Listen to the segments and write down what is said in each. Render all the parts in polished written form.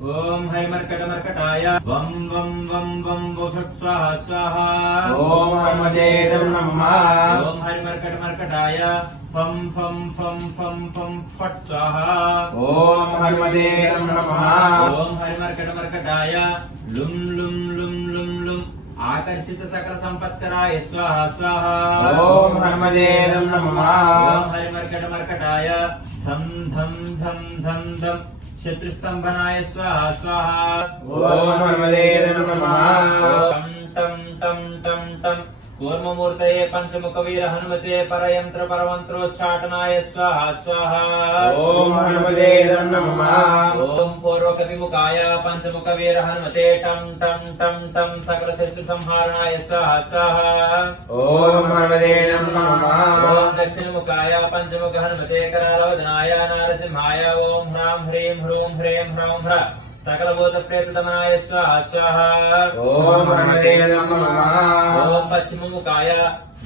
ओम हरिमर्कटमर्कटाय वं वं वं वं वषट् स्वाहा स्वाहा। ओम हनुमतेरं नमः। ओम हरिमर्कटमर्कटाय फं फं फं फं फं फट् स्वाहा। ओम हनुमतेरं नमः। ओम हरिमर्कटमर्कटाय लुं लुं लुं लुं लुं आकर्षित सकल संपत्कराय स्वाहा स्वाहा। ओम हनुमतेरं नमः। ओम हरिमर्कटमर्कटाय धम धम धम धम धम शत्रुस्तंभनाय स्वाहा स्वाहा। ओम हनुमतेरं नमः। टं टं टं टं टं कूर्ममूर्तये पंचमुख वीर हनुमते परयंत्र परमंत्रोच्चाटनाय स्वाहा स्वाहा। ओम हनुमतेरं नमः। ओम पूर्वकविमुखाय पंचमुख वीर हनुमते टं टं टं टं सकल शत्रु संहारणाय स्वाहा स्वाहा। ओम हनुमतेरं नमः। ओम दक्षिणमुखाय पंचमुख हनुमते करालवदनाय नारसिंहाय ओम ह्रां ह्रीं ह्रूं ह्रें ह्रौं ह्र सकल भूत प्रेत दमनाय स्वाहा स्वाहा। ओम हनुमतेरं नमः। ओम पश्चिममुखाय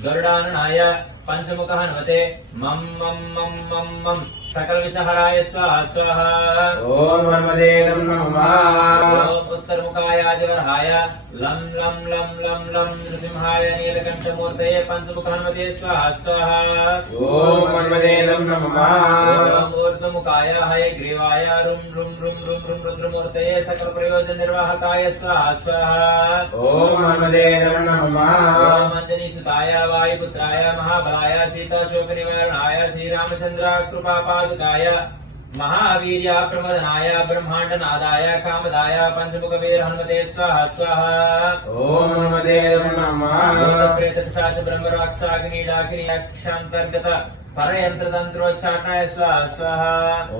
गरुडाननाय पंचमुख हनुमते मम मम मम मम मम सकल विषहराय स्वाहा स्वाहा। ओम हनुमतेरं नमः। ओम उत्तरमुखाय आदिवरहाय लं लं लं लं लं नृसिंहाय नीलकंठमूर्तये पंचमुख हनुमते स्वाहा स्वाहा। ओम हनुमतेरं नमः। ओम ऊर्ध्वमुखाय हयग्रीवाय रुं रुं रुं रुं रुं रुद्रमूर्तये सकल प्रयोजन निर्वाहकाय स्वाहा स्वाहा। ओम हनुमतेरं नमः। ओम अंजनीसुताय वायुपुत्राय महाबलाय सीता शोक निवारणाय श्रीरामचंद्र कृपा पादुकाय महावीर्य प्रमदनाय ब्रह्मांडनादाय कामदाय पंचमुख वीर हनुमते स्वाहा स्वाहा। ओम हनुमतेरं नमः। भूत प्रेत पिशाच ब्रह्म राक्षसाग्नि डाकिनी यक्षांतर्गत परयंत्र तंत्रोच्चाटनाय स्वाहा स्वाहा।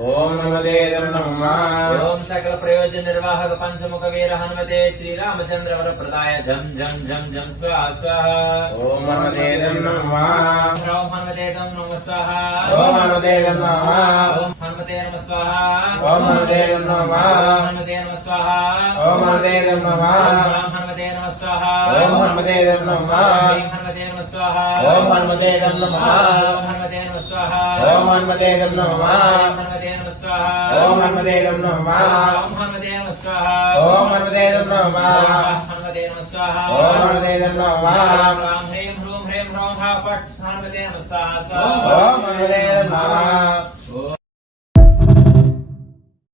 ओम हनुमतेरं नमः। ओम सकल प्रयोजन निर्वाहक पंचमुख वीर हनुमते श्रीरामचंद्र वरप्रदाय झम झम झम झम स्वाहा स्वाहा। ओम हनुमतेरं नमः। ओम हनुमते नमः स्वाहा। ओम हनुमतेरं नमः। ओम हनुमते नमः स्वाहा। ओम हनुमतेरं नमः। ओम हनुमते नमः स्वाहा। ओम हनुमतेरं नमः। ओम हनुमते नमः स्वाहा। ओम हनुमतेरं नमः। ओम हनुमते नमः स्वाहा। ओम हनुमतेरं नमः। ओम हनुमते नमः स्वाहा। ओम हनुमतेरं नमः। ओम हनुमते नमः स्वाहा। ओम हनुमतेरं नमः। ओम हनुमते नमः स्वाहा। ओम हनुमतेरं नमः। हनुमते नमः स्वाहा। ओम हनुमतेरं नमः। राम ह्रीं ह्रूं ह्रें ह्रौं हा फट् हनुमते नमः स्वाहा स्वाहा। ओम हनुमतेरं नमः।